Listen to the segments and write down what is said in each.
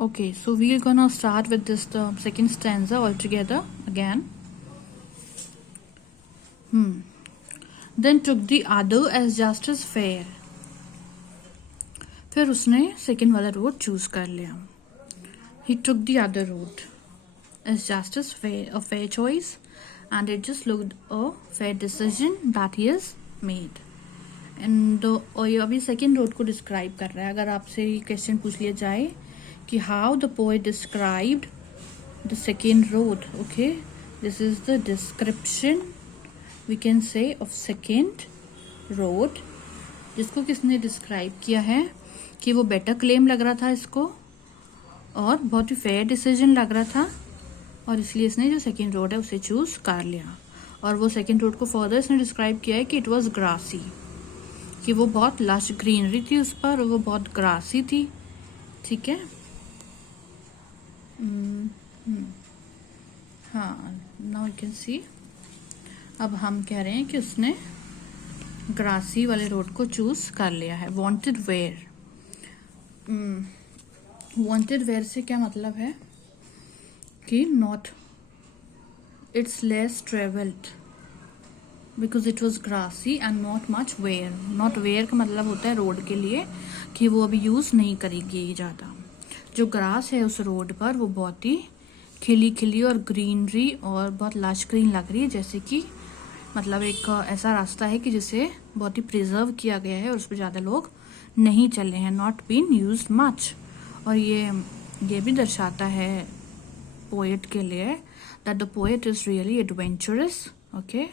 Okay, so we're gonna start with this the second stanza altogether again. Then took the other as just as fair. फिर उसने second वाला road choose कर लिया. He took the other route as just as a fair choice, and it just looked a fair decision that he has made. And और ये अभी second road को describe कर रहा है. अगर आपसे ये क्वेश्चन पूछ लिया जाए कि how the poet described the second road, okay, this is the description we can say of second road, जिसको किसने डिस्क्राइब किया है कि वो बेटर क्लेम लग रहा था इसको और बहुत ही फेयर डिसीजन लग रहा था, और इसलिए इसने जो सेकेंड रोड है उसे चूज कर लिया. और वो सेकेंड रोड को फर्दर इसने डिस्क्राइब किया है कि इट वॉज ग्रासी, कि वो बहुत लश ग्रीनरी थी उस पर और वो बहुत ग्रासी थी. ठीक है. हाँ, नाउ यू कैन सी. अब हम कह रहे हैं कि उसने ग्रासी वाले रोड को चूज कर लिया है. Wanted where. वांटेड वेयर से क्या मतलब है कि not, it's less travelled because it was grassy and not much wear. Not wear का मतलब होता है रोड के लिए कि वो अभी यूज नहीं करेगी ज़्यादा. जो ग्रास है उस रोड पर वो बहुत ही खिली खिली और ग्रीनरी और बहुत लश ग्रीन लग रही है, जैसे कि मतलब एक ऐसा रास्ता है कि जिसे बहुत ही प्रिजर्व किया गया है और उस पर ज़्यादा लोग नहीं चले हैं. Not been use much. और ये भी दर्शाता है पोएट के लिए that the poet is really adventurous. Okay,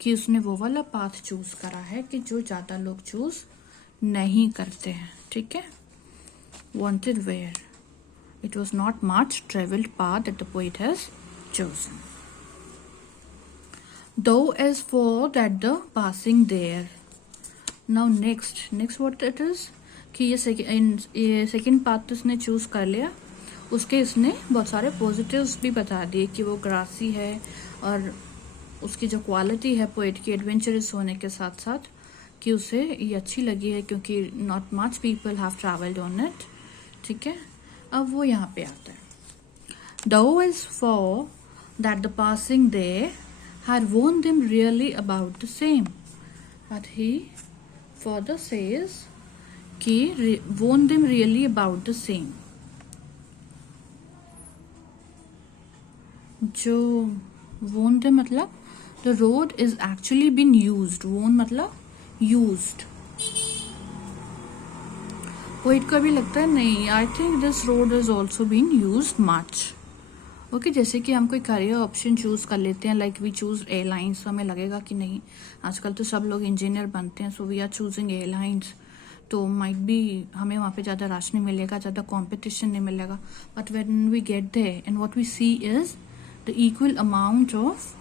कि उसने वो वाला पाथ चूज करा है कि जो ज़्यादा लोग चूज नहीं करते हैं. ठीक है. Wanted wear, it was not much traveled path that the poet has chosen. Though as for that the passing there. Now next what it is कि ये सेकेंड पाथ तो इसने चूज कर लिया, उसके इसने बहुत सारे पॉजिटिव्स भी बता दिए कि वो ग्रासी है और उसकी जो क्वालिटी है पोएट की एडवेंचरस होने के साथ साथ कि उसे ये अच्छी लगी है क्योंकि not much people have travelled on it. ठीक है. अब वो यहाँ पे आता है. Though is for that the passing there had warned them really about the same, but he further says कि warned them really about the same. जो warned them मतलब the road is actually been used. warn मतलब used. Poet को भी लगता है नहीं, I think this road is also been use much. Okay, जैसे कि हम कोई करियर ऑप्शन चूज कर लेते हैं, लाइक वी चूज एयरलाइंस, हमें लगेगा कि नहीं आजकल तो सब लोग इंजीनियर बनते हैं, so we are choosing airlines, तो माइट बी हमें वहाँ पे ज़्यादा रश नहीं मिलेगा, ज़्यादा कॉम्पिटिशन नहीं मिलेगा. But when we get there and what we see is the equal amount of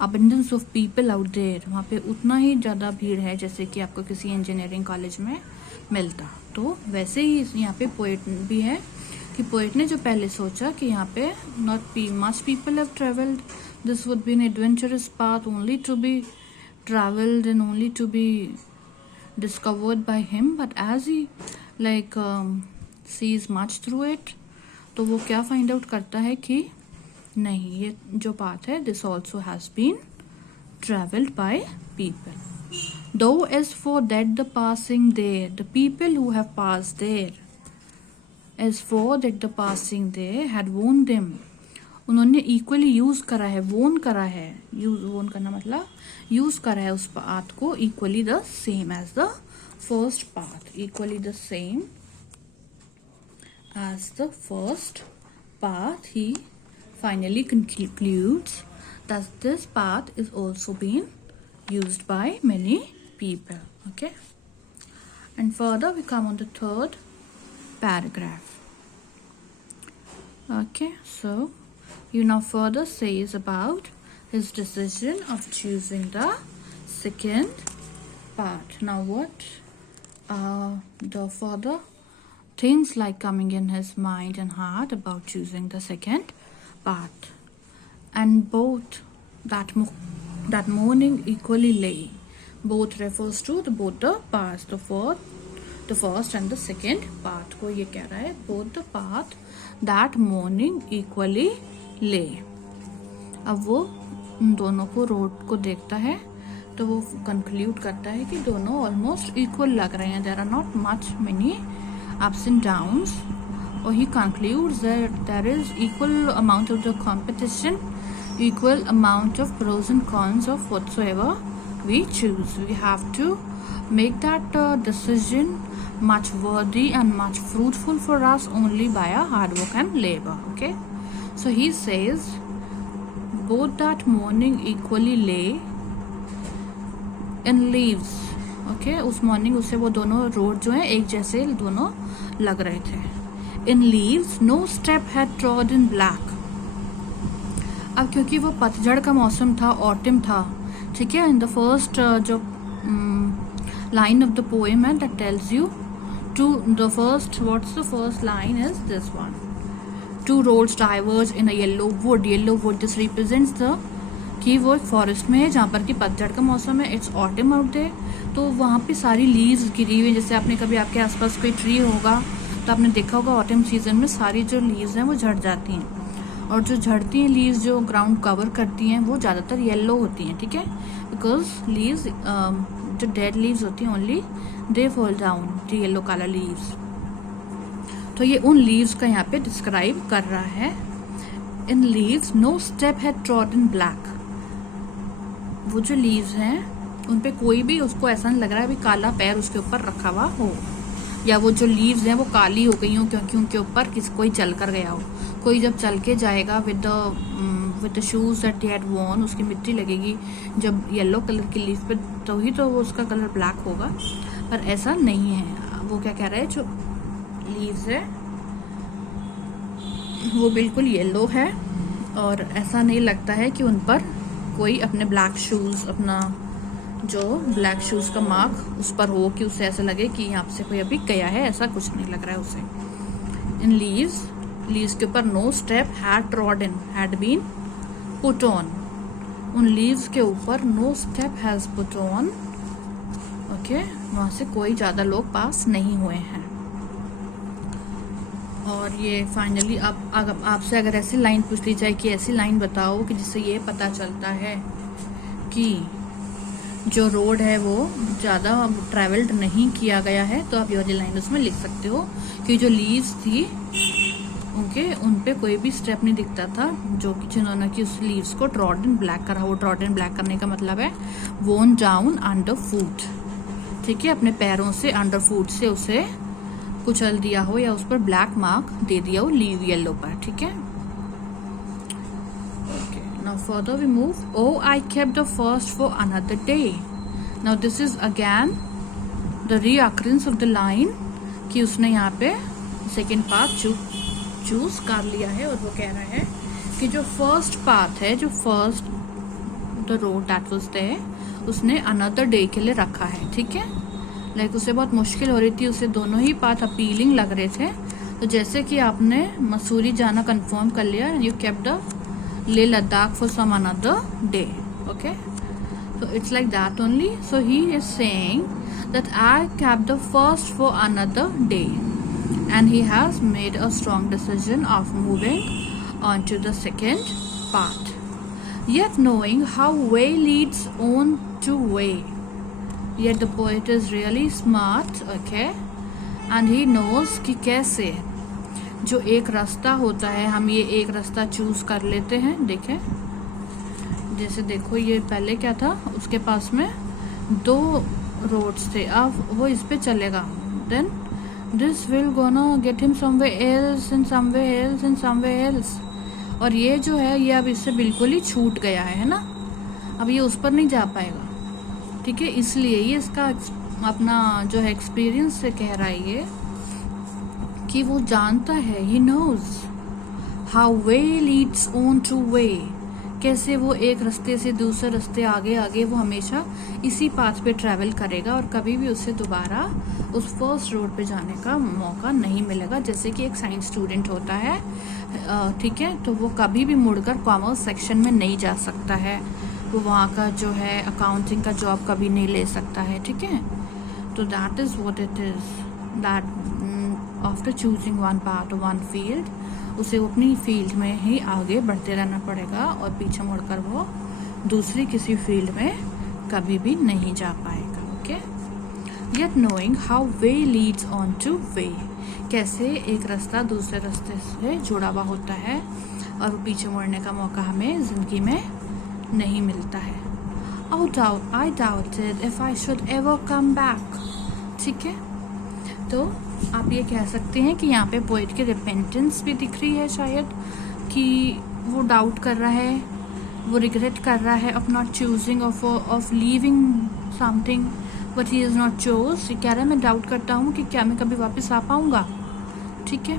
abundance of people out there. वहाँ पे उतना ही ज़्यादा भीड़ है जैसे कि आपको किसी इंजीनियरिंग कॉलेज में मिलता. तो वैसे ही यहाँ पे पोएट भी है कि पोएट ने जो पहले सोचा कि यहाँ पे not much people have travelled, this would be an adventurous path only to be travelled and only to be discovered by him, but as he like sees much through it, तो वो क्या फाइंड आउट करता है कि नहीं, ये जो path है this also has been travelled by people. Though as for that the passing there, the people who have passed there, as for that the passing there had warned them, उन्होंने equally use करा है, warn करा है. warn करना मतलब use करा है उस path को equally the same as the first path, equally the same as the first path. He finally concludes that this path is also being used by many people. Okay, and further we come on the third paragraph. Okay, so you now further says about his decision of choosing the second part. Now what the further things like coming in his mind and heart about choosing the second part. And both that morning equally lay. Both refers to both the paths, the the first and the second path को ये कह रहा है, both the path that morning equally ले। अब वो उन दोनों को रोड को देखता है तो वो कंक्लूड करता है कि दोनों ऑलमोस्ट इक्वल लग रहे हैं, there are not much many ups and downs, और he concludes that there is equal amount of the competition, equal amount of pros and cons of whatsoever we choose. We have to make that decision much worthy and much fruitful for us only by our hard work and labor. Okay, so he says both that morning equally lay in leaves. Okay, उस morning उससे वो दोनों road जो है एक जैसे दोनों लग रहे थे. In leaves no step had trod in black. अब क्योंकि वो पतझड़ का मौसम था, ऑटम था, ठीक है, इन द फर्स्ट जो लाइन ऑफ द पोएम है that tells you to the first, what's the first line is this one, two roads diverge in a yellow wood. Yellow wood this represents the कि वो एक forest में है जहाँ पर कि पतझड़ का मौसम है, इट्स ऑटम आउट देयर, तो वहाँ पे सारी लीव्स गिरी हुई. जैसे आपने कभी आपके आसपास कोई ट्री होगा तो आपने देखा होगा ऑटम सीजन में सारी जो लीव्स हैं वो झड़ जाती हैं, और जो झड़ती हैं लीव्स जो ग्राउंड कवर करती हैं वो ज़्यादातर येलो होती हैं, ठीक है, बिकॉज लीव्स जो डेड लीव्स होती हैं only they fall down the yellow colour leaves. तो ये उन लीव्स का यहाँ पे डिस्क्राइब कर रहा है. In leaves no step had trod in black. वो जो लीव्स हैं उन पे कोई भी उसको ऐसा नहीं लग रहा है अभी काला पैर उसके ऊपर रखा हुआ हो, या वो जो लीव्स हैं वो काली हो गई हो क्योंकि उनके ऊपर कोई चल कर गया हो. कोई जब चल के जाएगा with the shoes that he had worn, उसकी मिट्टी लगेगी जब येलो कलर की लीफ पे, तो ही तो वो उसका कलर ब्लैक होगा, पर ऐसा नहीं है. वो क्या कह रहा है, जो लीव्स है वो बिल्कुल येलो है, और ऐसा नहीं लगता है कि उन पर कोई अपने ब्लैक शूज, अपना जो ब्लैक शूज का मार्क उस पर हो कि उसे ऐसा लगे कि यहाँ से कोई अभी गया है, ऐसा कुछ नहीं लग रहा है उसे. इन लीव्स के ऊपर no step had trodden had been put on. उन लीव्स के ऊपर no step has put on. Okay, वहां से कोई ज्यादा लोग पास नहीं हुए हैं. और ये फाइनली अब आपसे अगर ऐसी लाइन पूछ ली जाए कि ऐसी लाइन बताओ कि जिससे ये पता चलता है कि जो रोड है वो ज़्यादा ट्रैवल्ड नहीं किया गया है, तो आप ये वाली लाइन उसमें लिख सकते हो कि जो लीव्स थी उन पे कोई भी स्टेप नहीं दिखता था जो कि जिन्होंने कि उस लीव्स को ट्रॉड इन ब्लैक करा. वो ट्रॉड इन ब्लैक करने का मतलब है वोन डाउन अंडर फुट, ठीक है, अपने पैरों से अंडर फुट से उसे कुचल दिया हो या उस पर ब्लैक मार्क दे दिया हो लीव येलो पर, ठीक है. Now further we move. Oh, I kept the first for another day. Now this is again the reoccurrence of the line कि उसने यहाँ पे सेकेंड पाथ चूज कर लिया है, और वो कह रहा है कि जो फर्स्ट पाथ है, जो first the road that was there, उसने अनदर डे के लिए रखा है, ठीक है. लाइक उसे बहुत मुश्किल हो रही थी, उसे दोनों ही पाथ अपीलिंग लग रहे थे. तो जैसे कि आपने मसूरी जाना कंफर्म कर लिया, you kept the Leh Ladakh for some another day. Okay, so it's like that only. So he is saying that I kept the first for another day, and he has made a strong decision of moving on to the second path, yet knowing how way leads on to way. Yet the poet is really smart, okay, and he knows कि कैसे जो एक रास्ता होता है, हम ये एक रास्ता चूज कर लेते हैं. देखें, जैसे देखो ये पहले क्या था, उसके पास में दो रोड्स थे, अब वो इस पे चलेगा, then this will gonna get him somewhere else and somewhere else and somewhere else. और ये जो है ये अब इससे बिल्कुल ही छूट गया है ना, अब ये उस पर नहीं जा पाएगा, ठीक है. इसलिए ये इसका अपना जो है एक्सपीरियंस से कह रहा है ये कि वो जानता है, he knows how way leads on to way, कैसे वो एक रास्ते से दूसरे रास्ते आगे आगे वो हमेशा इसी पाथ पे ट्रैवल करेगा, और कभी भी उसे दोबारा उस फर्स्ट रोड पे जाने का मौका नहीं मिलेगा. जैसे कि एक साइंस स्टूडेंट होता है, ठीक है, तो वो कभी भी मुड़कर कॉमर्स सेक्शन में नहीं जा सकता है, वो वहाँ का जो है अकाउंटिंग का जॉब कभी नहीं ले सकता है, ठीक है. तो that is what it is. That after choosing one part और वन फील्ड, उसे वो अपनी फील्ड में ही आगे बढ़ते रहना पड़ेगा और पीछे मुड़कर वो दूसरी किसी फील्ड में कभी भी नहीं जा पाएगा। Okay, yet knowing how way leads on to way, कैसे एक रास्ता दूसरे रास्ते से जुड़ा हुआ होता है और वो पीछे मुड़ने का मौका हमें ज़िंदगी में नहीं मिलता है। I doubted if I should ever come back। ठीक है, तो आप ये कह सकते हैं कि यहाँ पे पोएट की रिपेंटेंस भी दिख रही है शायद, कि वो डाउट कर रहा है, वो रिग्रेट कर रहा है of not choosing of leaving something but he is not chose. कह रहा है मैं डाउट करता हूँ कि क्या मैं कभी वापस आ पाऊँगा। ठीक है,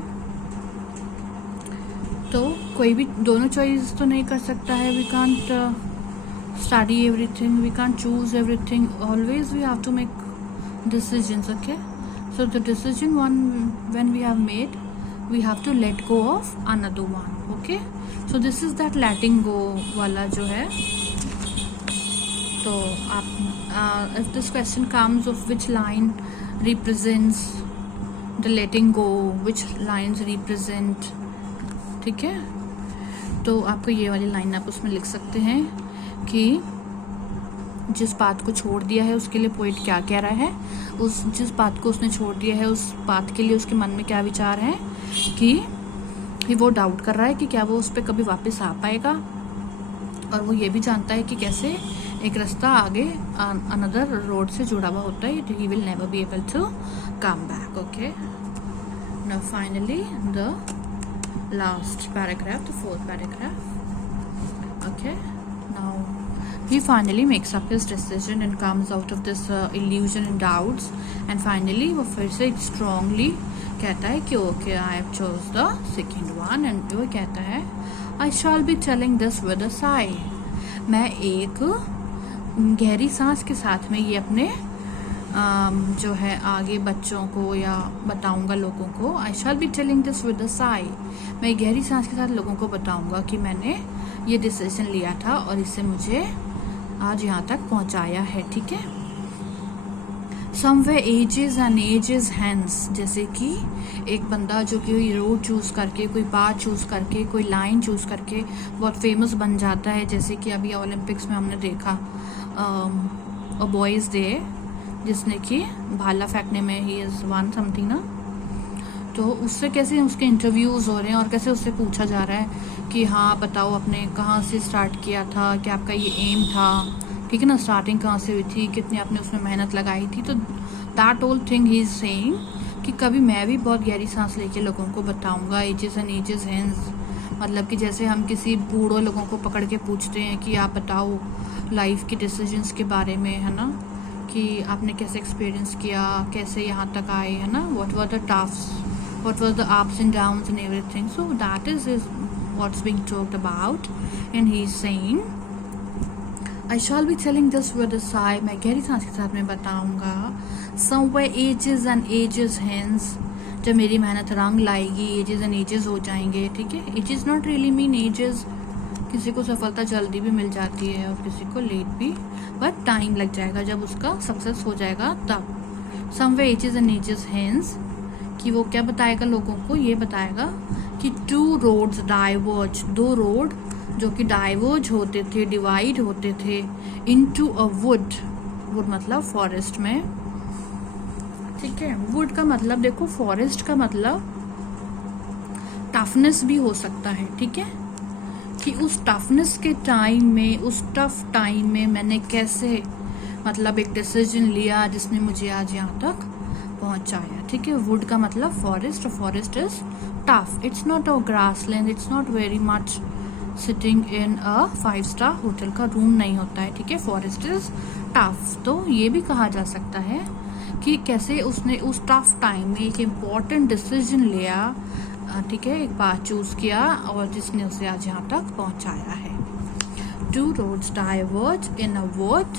तो कोई भी दोनों चॉइस तो नहीं कर सकता है। We can't study everything, we can't choose everything, always we have to make decisions। Okay, so the decision one when we have made, we have to let go of another one। Okay, so this is that letting go वाला जो है। तो आप if this question comes of which line represents the letting go, which lines represent, ठीक है, तो आपको ये वाली लाइन आप उसमें लिख सकते हैं कि जिस बात को छोड़ दिया है उसके लिए पोएट क्या कह रहा है, उस जिस बात को उसने छोड़ दिया है उस बात के लिए उसके मन में क्या विचार है, कि वो डाउट कर रहा है कि क्या वो उस पर कभी वापस आ पाएगा, और वो ये भी जानता है कि कैसे एक रास्ता आगे अनदर रोड से जुड़ा हुआ होता है। He will never be able to come back. Okay, now finally the last paragraph, the fourth paragraph. Okay, now he finally makes up his decision and comes out of this illusion and doubts, and finally वो फिर से strongly कहता है कि okay, I have chose the second one, and वो कहता है I shall be telling this with a sigh। मैं एक गहरी सांस के साथ में ये अपने जो है आगे बच्चों को या बताऊंगा लोगों को। I shall be telling this with a sigh, मैं गहरी सांस के साथ लोगों को बताऊंगा कि मैंने ये डिसीजन लिया था और इससे मुझे आज यहाँ तक पहुँचाया है। ठीक है, somewhere ages and ages hence, जैसे कि एक बंदा जो कि रोड चूज़ करके, कोई बात चूज़ करके, कोई लाइन चूज़ करके बहुत फेमस बन जाता है। जैसे कि अभी ओलंपिक्स में हमने देखा बॉयज़ डे, जिसने कि भाला फेंकने में ही इज़ वन समथिंग ना, तो उससे कैसे उसके इंटरव्यूज़ हो रहे हैं और कैसे उससे पूछा जा रहा है कि हाँ बताओ आपने कहाँ से स्टार्ट किया था, क्या आपका ये एम था, ठीक है ना, स्टार्टिंग कहाँ से हुई थी, कितनी आपने उसमें मेहनत लगाई थी। तो that whole thing he is saying कि कभी मैं भी बहुत गहरी सांस लेके लोगों को बताऊँगा। एजेस एंड एजेस हैंस, मतलब कि जैसे हम किसी बूढ़ों लोगों को पकड़ के पूछते हैं कि आप बताओ लाइफ के डिसीजंस के बारे में, है ना, कि आपने कैसे एक्सपीरियंस किया, कैसे यहाँ तक आए, है ना, what were the task, what was the ups and downs and everything। So that is what's being talked about, and he's saying I shall be telling this with a sigh, मैं गहरी सांस के साथ में बताऊंगा। somewhere ages and ages hence, जब मेरी मेहनत रंग लाएगी, ages and ages हो जाएंगे। ठीक है, ages not really mean ages, किसी को सफलता जल्दी भी मिल जाती है और किसी को लेट भी, बट टाइम लग जाएगा, जब उसका सक्सेस हो जाएगा तब। somewhere ages and ages hence, कि वो क्या बताएगा लोगों को, ये बताएगा कि टू रोड्स डाइवर्ज, दो रोड जो कि डाइवर्ज होते थे, डिवाइड होते थे, इनटू अ वुड, वुड मतलब फॉरेस्ट में। ठीक है, वुड का मतलब देखो, फॉरेस्ट का मतलब टफनेस भी हो सकता है। ठीक है, कि उस टफनेस के टाइम में, उस टफ टाइम में मैंने कैसे मतलब एक डिसीजन लिया जिसने मुझे आज यहाँ तक पहुंचाया। ठीक है, वुड का मतलब forest, forest is tough, it's not a grassland, it's not very much sitting in a five-star hotel का रूम नहीं होता है। ठीक है, फॉरेस्ट इज टफ। तो ये भी कहा जा सकता है कि कैसे उसने उस टफ टाइम में एक इम्पॉर्टेंट डिसीजन लिया। ठीक है, एक बात चूज किया और जिसने उसे आज यहाँ तक पहुंचाया है। Two roads diverge in a wood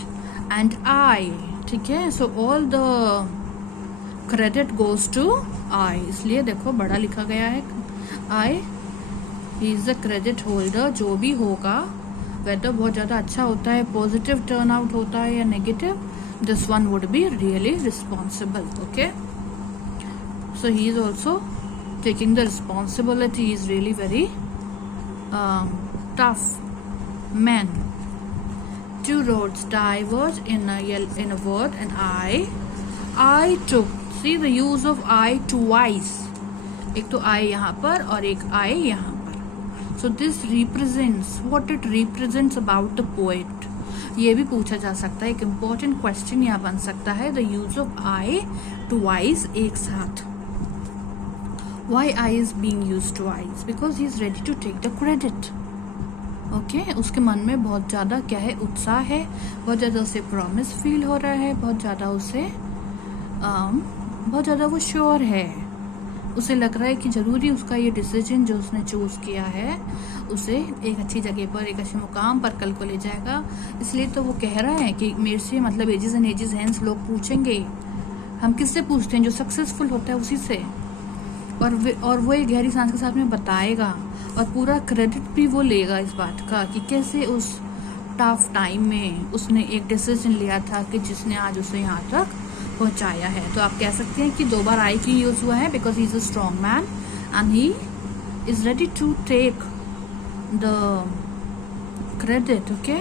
and I. ठीक है, so all the credit goes to I, इसलिए देखो बड़ा लिखा गया है I, he is the credit holder. जो भी होगा, वेदर बहुत ज़्यादा अच्छा होता है, पॉजिटिव टर्न आउट होता है या negative, this one would be really responsible. Okay, So he is also taking the responsibility. He is really very tough man. Two roads diverge in a word, and I took. See the use of I twice. एक तो I यहाँ पर और एक I यहाँ पर. So this represents what it represents about the poet. ये भी पूछा जा सकता है. एक important question यहाँ बन सकता है. The use of I twice एक साथ. Why I is being used twice? Because he is ready to take the credit. Okay उसके मन में बहुत ज़्यादा क्या है, उत्साह है, बहुत ज़्यादा उसे प्रॉमिस फील हो रहा है, बहुत ज़्यादा उसे बहुत ज़्यादा वो श्योर है. उसे लग रहा है कि ज़रूरी उसका ये डिसीजन जो उसने चूज़ किया है उसे एक अच्छी जगह पर, एक अच्छे मुकाम पर कल को ले जाएगा. इसलिए तो वो कह रहा है कि मेरे से मतलब एजेस एंड एजेस हैंस लोग पूछेंगे. हम किससे पूछते हैं? जो सक्सेसफुल होता है उसी से. और वो एक गहरी सांस के साथ में बताएगा और पूरा क्रेडिट भी वो लेगा इस बात का कि कैसे उस टफ टाइम में उसने एक डिसीजन लिया था कि जिसने आज उसे यहाँ तक पहुँचाया है. तो आप कह सकते हैं कि 2 बार आई की यूज़ हुआ है because he is a strong man and he is ready to take the credit okay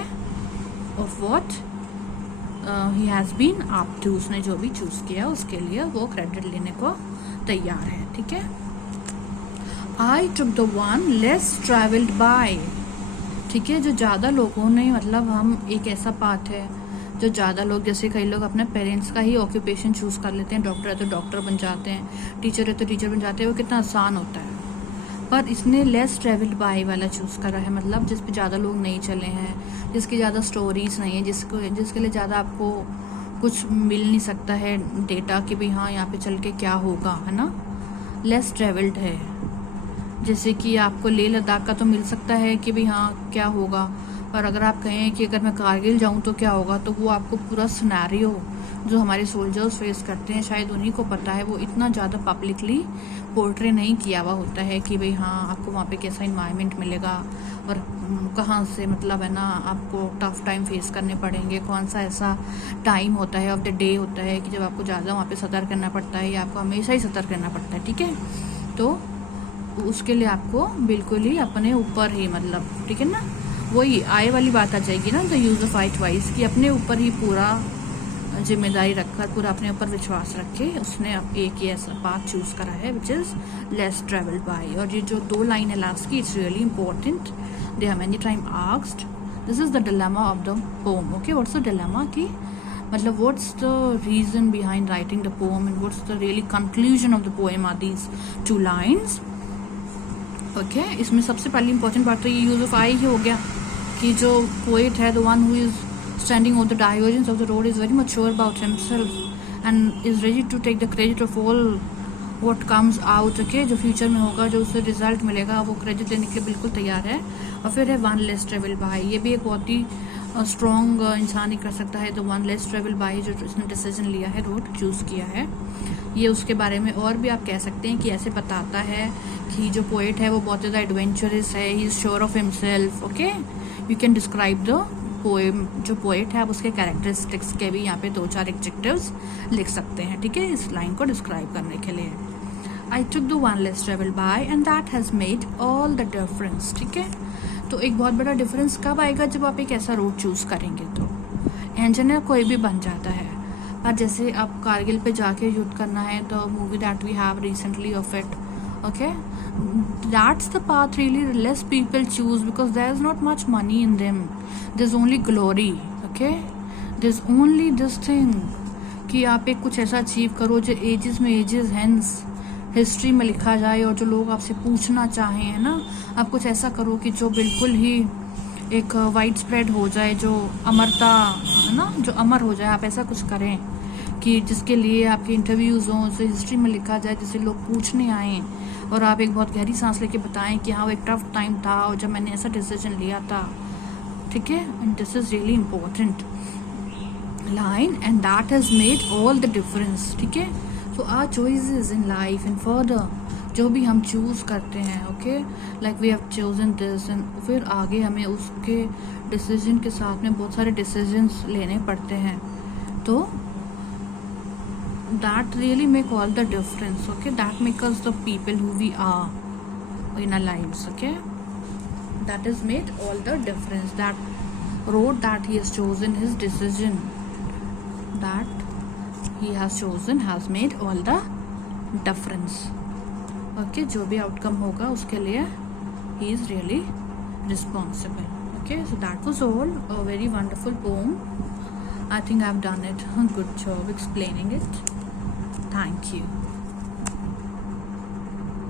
of what he has been up to. उसने जो भी चूज़ किया उसके लिए वो क्रेडिट लेने को तैयार है. ठीक है. I took the one less traveled by. ठीक है. जो ज़्यादा लोगों ने मतलब हम एक ऐसा पाथ है जो ज़्यादा लोग, जैसे कई लोग अपने पेरेंट्स का ही ऑक्यूपेशन चूज़ कर लेते हैं. डॉक्टर है तो डॉक्टर बन जाते हैं, टीचर है तो टीचर बन जाते हैं. वो कितना आसान होता है. पर इसने लेस ट्रेवल्ड बाय वाला चूज़ करा है. मतलब जिस पे ज़्यादा लोग नहीं चले हैं, जिसकी ज़्यादा स्टोरीज नहीं है, जिसके लिए ज़्यादा आपको कुछ मिल नहीं सकता है डेटा कि भाई हाँ यहाँ पे चल के क्या होगा, है ना. लेस ट्रेवल्ड है. जैसे कि आपको लेह लद्दाख का तो मिल सकता है कि भाई हाँ क्या होगा, पर अगर आप कहें कि अगर मैं कारगिल जाऊँ तो क्या होगा, तो वो आपको पूरा सिनेरियो जो हमारे सोल्जर्स फेस करते हैं शायद उन्हीं को पता है. वो इतना ज़्यादा पब्लिकली पोर्ट्रे नहीं किया हुआ होता है कि भाई हाँ आपको वहाँ पे कैसा इन्वायरमेंट मिलेगा और कहाँ से मतलब है ना आपको टफ टाइम फेस करने पड़ेंगे, कौन सा ऐसा टाइम होता है ऑफ द डे होता है कि जब आपको ज़्यादा वहाँ पे सतर्क करना पड़ता है या आपको हमेशा ही सतर्क रहना पड़ता है. ठीक है. तो उसके लिए आपको बिल्कुल ही अपने ऊपर ही मतलब ठीक है ना, वही आय वाली बात आ जाएगी ना. The use of I twice कि अपने ऊपर ही पूरा जिम्मेदारी रखकर, पूरा अपने ऊपर विश्वास रख के उसने एक ही ऐसा पाथ चूज़ करा है which is less travelled by. और ये जो 2 लाइन है लास्ट की, it's really important. They have many time asked this is the dilemma of the poem. Okay what's the dilemma की मतलब what's the reason behind writing the poem and what's the really conclusion of the poem are these 2 lines. Okay इसमें सबसे पहली important बात तो ये use of आई ही हो गया कि जो पोएट है the one who is standing on the divergence of the road is very mature about himself and is ready to take the credit of all what comes out. okay जो future में होगा, जो उससे result मिलेगा, वो credit लेने के लिए बिल्कुल तैयार है. और फिर है वन लेस ट्रेवल बाय. ये भी एक बहुत ही स्ट्रॉन्ग इंसान ही कर सकता है. तो वन लेस ट्रेवल बाय जो इसने डिसीजन लिया है, रोड चूज़ किया है, ये उसके बारे में और भी आप कह सकते हैं कि ऐसे बताता है कि जो पोएट है वो बहुत ज़्यादा एडवेंचरस है. He is sure of himself. Okay you can describe the poem. जो पोएट है आप उसके कैरेक्टरिस्टिक्स के भी यहाँ पे 2-4 एडजेक्टिव्स लिख सकते हैं. ठीक है इस लाइन को डिस्क्राइब करने के लिए. I took the one less travel by and that has made all the difference. ठीक है तो एक बहुत बड़ा डिफरेंस कब आएगा, जब आप एक ऐसा रूट चूज़ करेंगे. तो इंजीनियर कोई भी बन जाता है, पर जैसे आप कारगिल पे जाके युद्ध करना है, तो movie that we have recently of it. okay that's the path really less people choose because there's not much money in them. there's only glory. okay there's only this thing कि आप एक कुछ ऐसा अचीव करो जो edges में edges hence history में लिखा जाए और जो लोग आपसे पूछना चाहें, है ना. आप कुछ ऐसा करो कि जो बिल्कुल ही एक वाइड स्प्रेड हो जाए, जो अमरता है ना, जो अमर हो जाए. आप ऐसा कुछ करें कि जिसके लिए आपके इंटरव्यूज़ हों, उसे हिस्ट्री में लिखा जाए, जिससे लोग पूछने आएँ और आप एक बहुत गहरी सांस लेके बताएं कि हाँ वो एक टफ टाइम था और जब मैंने ऐसा डिसीजन लिया था. ठीक है and this is really important line and that has made all the difference. ठीक है so our choices in life and further जो भी हम चूज़ करते हैं, okay like we have chosen this, and फिर आगे हमें उसके डिसीजन के साथ में बहुत सारे डिसीजंस लेने पड़ते हैं. तो that really make all the difference. Okay, that make us the people who we are in our lives. Okay, that has made all the difference. That road that he has chosen, his decision that he has chosen has made all the difference. Okay, जो भी outcome होगा उसके लिए he is really responsible. Okay, so that was all a very wonderful poem. I think I've done it a good job explaining it. Thank you.